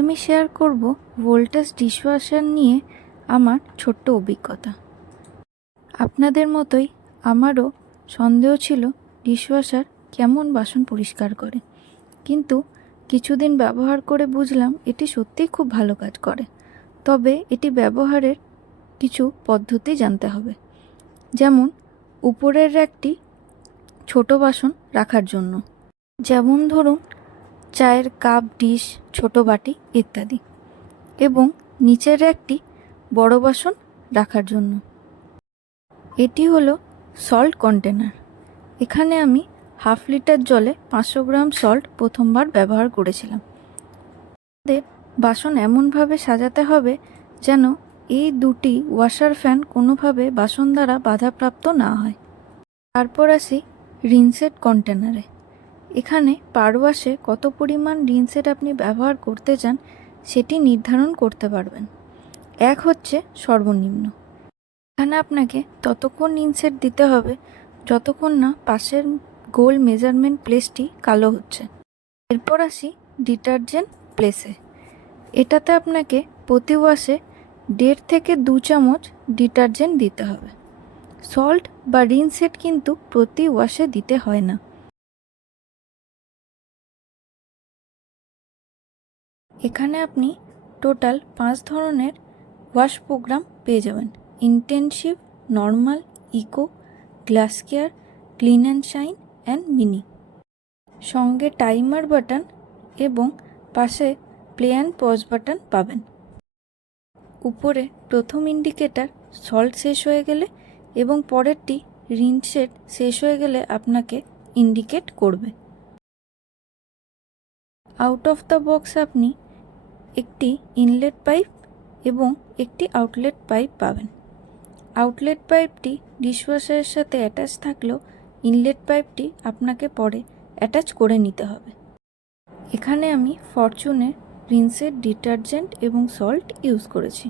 আমি শেয়ার করব ভোল্টাস ডিশওয়াশার নিয়ে আমার ছোট্ট অভিজ্ঞতা। আপনাদের মতোই আমারও সন্দেহ ছিল ডিশওয়াশার কেমন বাসন পরিষ্কার করে, কিন্তু কিছুদিন ব্যবহার করে বুঝলাম এটি সত্যিই খুব ভালো কাজ করে। তবে এটি ব্যবহারের কিছু পদ্ধতি জানতে হবে, যেমন উপরের র্যাকটি ছোট বাসন রাখার জন্য, যেমন ধরুন চায়ের কাপ, ডিশ, ছোট বাটি ইত্যাদি, এবং নিচের র্যাকটি বড় বাসন রাখার জন্য। এটি হলো সল্ট কন্টেনার। এখানে আমি 1/2 লিটার জলে 500 গ্রাম সল্ট প্রথমবার ব্যবহার করেছিলাম। আমাদের বাসন এমনভাবে সাজাতে হবে যেন এই দুটি ওয়াশার ফ্যান কোনোভাবে বাসন দ্বারা বাধাপ্রাপ্ত না হয়। তারপর আসি রিনসেট কন্টেনারে। এখানে পার ওয়াশে কত পরিমাণ রিনসেট আপনি ব্যবহার করতে চান সেটি নির্ধারণ করতে পারবেন। 1 হচ্ছে সর্বনিম্ন। এখানে আপনাকে ততক্ষণ রিনসেট দিতে হবে যতক্ষণ না পাশের গোল মেজারমেন্ট প্লেসটি কালো হচ্ছে। এরপর আসি ডিটারজেন্ট প্লেসে। এটাতে আপনাকে প্রতি ওয়াশে 1.5 থেকে 2 চামচ ডিটারজেন্ট দিতে হবে। সল্ট বা রিনসেট কিন্তু প্রতি ওয়াশে দিতে হয় না। এখানে আপনি টোটাল 5 ধরনের ওয়াশ প্রোগ্রাম পেয়ে যাবেন: intensive, normal, eco, glass care, clean and shine and mini. সঙ্গে টাইমার বাটন এবং পাশে প্লে অ্যান্ড পজ বাটন পাবেন। উপরে প্রথম ইন্ডিকেটার সল্ট শেষ হয়ে গেলে এবং পরেরটি রিনসেট শেষ হয়ে গেলে আপনাকে ইন্ডিকেট করবে। আউট অফ দ্য বক্স আপনি একটি ইনলেট পাইপ এবং একটি আউটলেট পাইপ পাবেন। আউটলেট পাইপটি ডিশওয়াশারের সাথে অ্যাটাচ থাকলেও ইনলেট পাইপটি আপনাকে পরে অ্যাটাচ করে নিতে হবে। এখানে আমি ফরচুনের রিনসেট, ডিটারজেন্ট এবং সল্ট ইউজ করেছি।